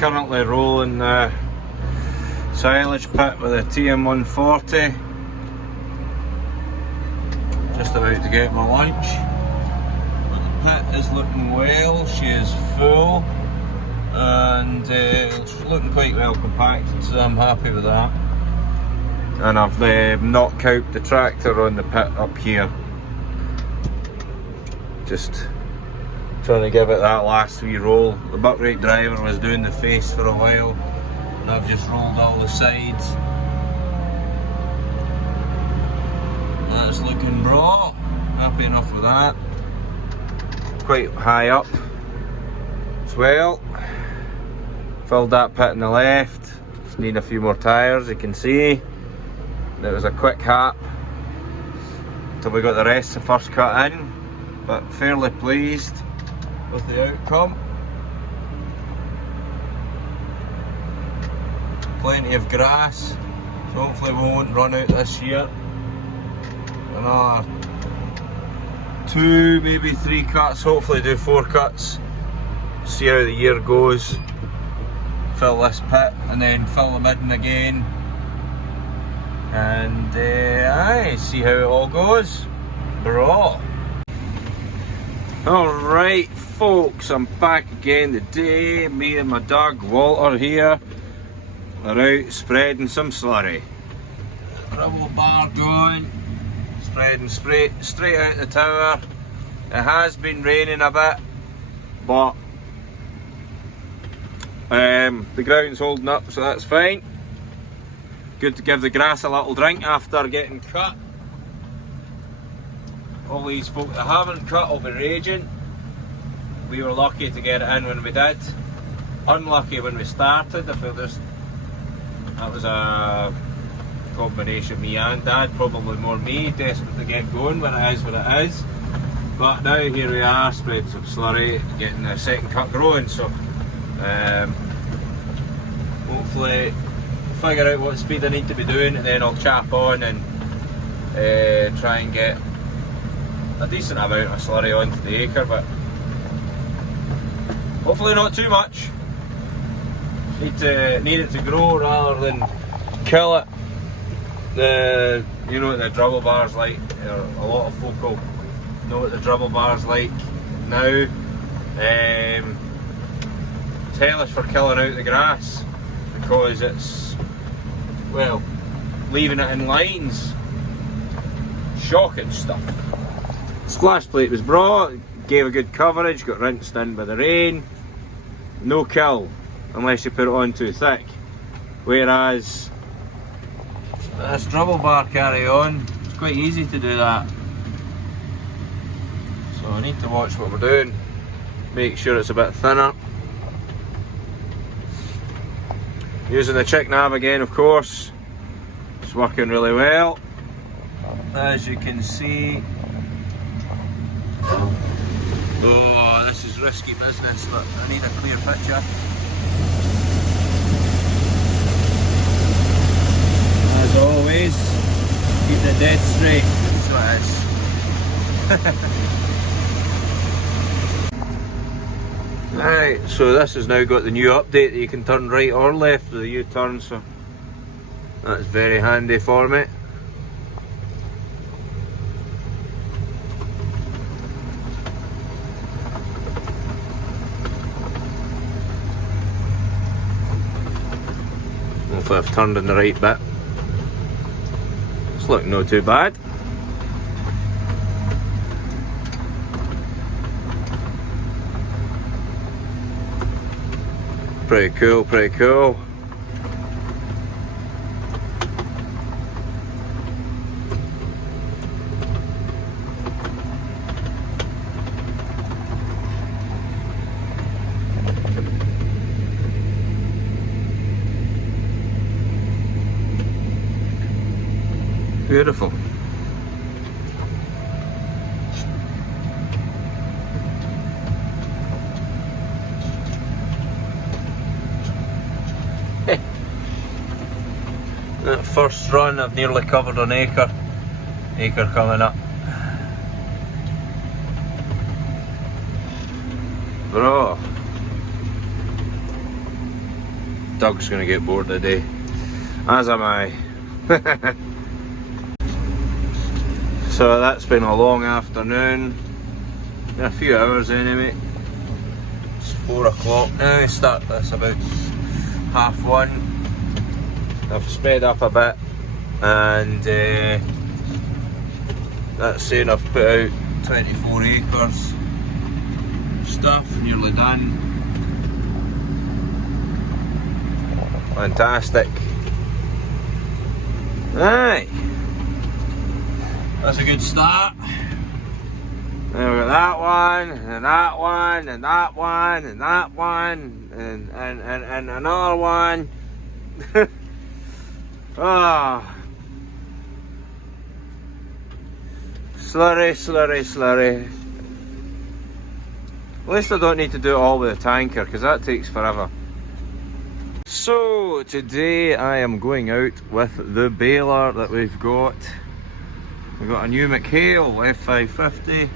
currently rolling the silage pit with a TM140. Just about to get my lunch. But the pit is looking well, she is full, and she's looking quite well compacted, so I'm happy with that. And I've not cowed the tractor on the pit up here. Just trying to give it that last wee roll. The buck rate driver was doing the face for a while, and I've just rolled all the sides. That's looking raw. Happy enough with that. Quite high up as well. Filled that pit on the left. Just need a few more tyres, you can see. It was a quick hap till we got the rest of the first cut in, but fairly pleased with the outcome. Plenty of grass, so hopefully we won't run out this year. Another 2, maybe 3 cuts, hopefully do 4 cuts. See how the year goes. Fill this pit and then fill the midden again. And aye, see how it all goes. Bra. Alright folks, I'm back again today. Me and my dog Walter here are out spreading some slurry. Gravel bar going, spreading straight out the tower. It has been raining a bit, but the ground's holding up, so that's fine. Good to give the grass a little drink after getting cut. All these folk that haven't cut will be raging. We were lucky to get it in when we did. Unlucky when we started. I feel that was a combination of me and Dad, probably more me, desperate to get going when it is what it is. But now here we are, spread some slurry, getting a second cut growing, so hopefully figure out what speed I need to be doing, and then I'll chap on and try and get a decent amount of slurry onto the acre, but hopefully not too much. Need it to grow rather than kill it. You know what the dribble bar's like. A lot of folk will know what the dribble bar's like now. It's hellish for killing out the grass because it's, well, leaving it in lines. Shocking stuff. Splash plate was brought, gave a good coverage, got rinsed in by the rain. No kill unless you put it on too thick. Whereas this dribble bar carry on, it's quite easy to do that. So I need to watch what we're doing, make sure it's a bit thinner. Using the chick nav again, of course. It's working really well. As you can see. Oh, this is risky business, but I need a clear picture. As always, keep it dead straight. That's what it is. Right, so this has now got the new update that you can turn right or left with the U-turn, so that's very handy for me. Hopefully I've turned in the right bit. It's looking not too bad. Pretty cool, pretty cool. Beautiful. That first run I've nearly covered an acre. Acre coming up. Bro. Doug's gonna get bored today, as am I. So that's been a long afternoon, a few hours anyway. It's 4 o'clock now. I start this about 1:30. I've sped up a bit, and that's saying I've put out 24 acres. Stuff nearly done. Fantastic. Aye. That's a good start. And we've got that one, and that one, and that one, and that one, and another one. Ah. Slurry, slurry, slurry. At least I don't need to do it all with a tanker, because that takes forever. So today I am going out with the baler that we've got. We've got a new Mchale F550.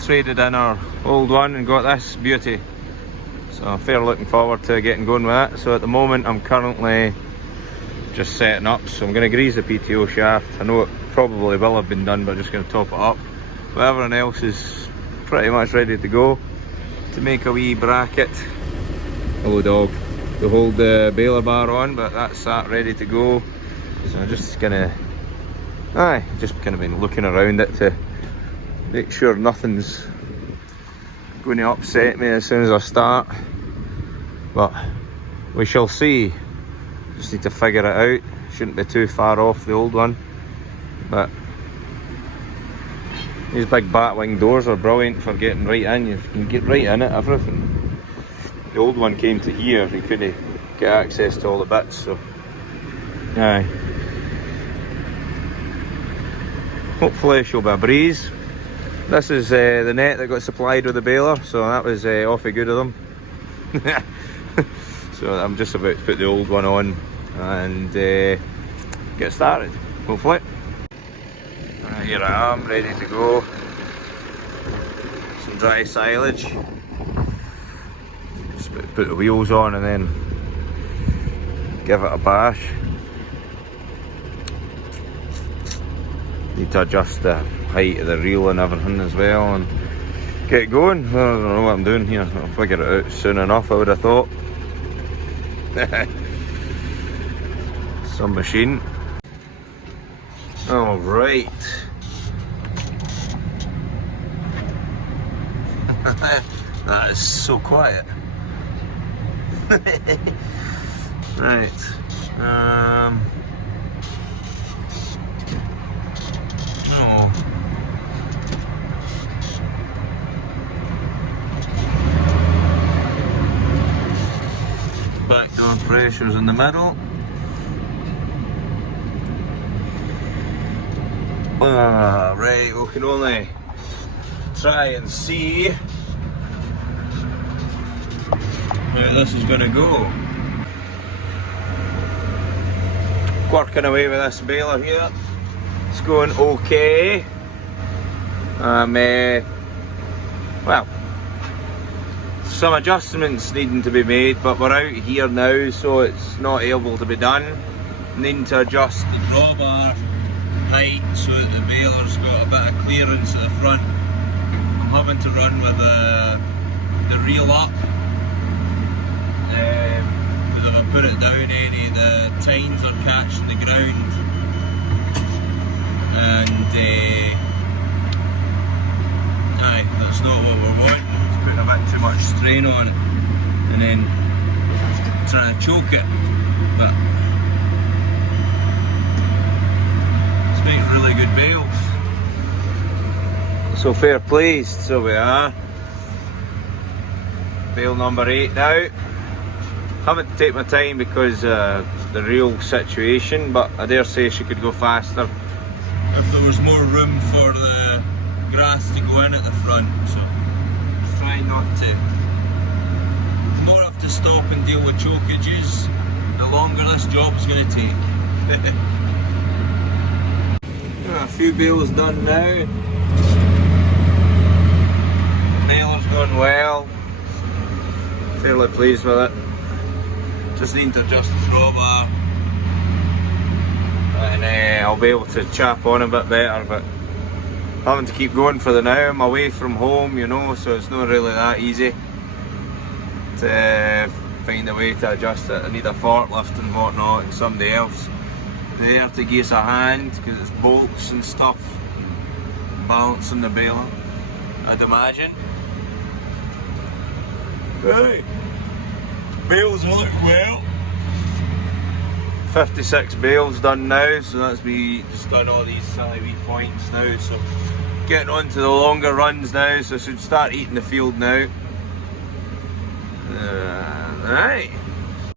Traded in our old one and got this beauty. So I'm fairly looking forward to getting going with that. So at the moment I'm currently just setting up. So I'm going to grease the PTO shaft. I know it probably will have been done, but I'm just going to top it up. But everything else is pretty much ready to go. To make a wee bracket, hello dog, to hold the baler bar on, but that's that ready to go. So I'm just gonna, just kind of been looking around it to make sure nothing's going to upset me as soon as I start. But we shall see. Just need to figure it out. Shouldn't be too far off the old one. But these big batwing doors are brilliant for getting right in. You can get right in it, everything. The old one came to here, you couldn't get access to all the bits, so aye. Hopefully she'll be a breeze. This is the net that got supplied with the baler, so that was awfully good of them. So I'm just about to put the old one on and get started, hopefully. Here I am, ready to go. Some dry silage. Just put the wheels on and then give it a bash. Need to adjust the height of the reel and everything as well and get going. I don't know what I'm doing here. I'll figure it out soon enough, I would have thought. Some machine. Alright. That is so quiet. Right. Oh. Back down pressure's in the middle. Right, we can only try and see how this is going to go. Working away with this baler here. It's going okay. Well, some adjustments needing to be made, but we're out here now, so it's not able to be done. Needing to adjust the drawbar height so that the baler's got a bit of clearance at the front. I'm having to run with the reel up, because if I put it down any, the tines are catching the ground, and aye, that's not what we're wanting. It's putting a bit too much strain on it and then trying to choke it, but make really good bales. So fair pleased, so we are. Bale number 8 now. Having to take my time because the real situation, but I dare say she could go faster if there was more room for the grass to go in at the front. So just trying not to. The more I have to stop and deal with chokages, the longer this job's going to take. A few bales done now. Baler's going well. fairly pleased with it. Just need to adjust the throttle bar, and I'll be able to chap on a bit better, but having to keep going for the now. I'm away from home, you know, so it's not really that easy to find a way to adjust it. I need a forklift and whatnot, and somebody else there to give us a hand, because it's bolts and stuff, balancing the baler, I'd imagine. Right, bales look well. 56 bales done now, so that's me just done all these silly wee points now, so getting on to the longer runs now, so I should start eating the field now. Right.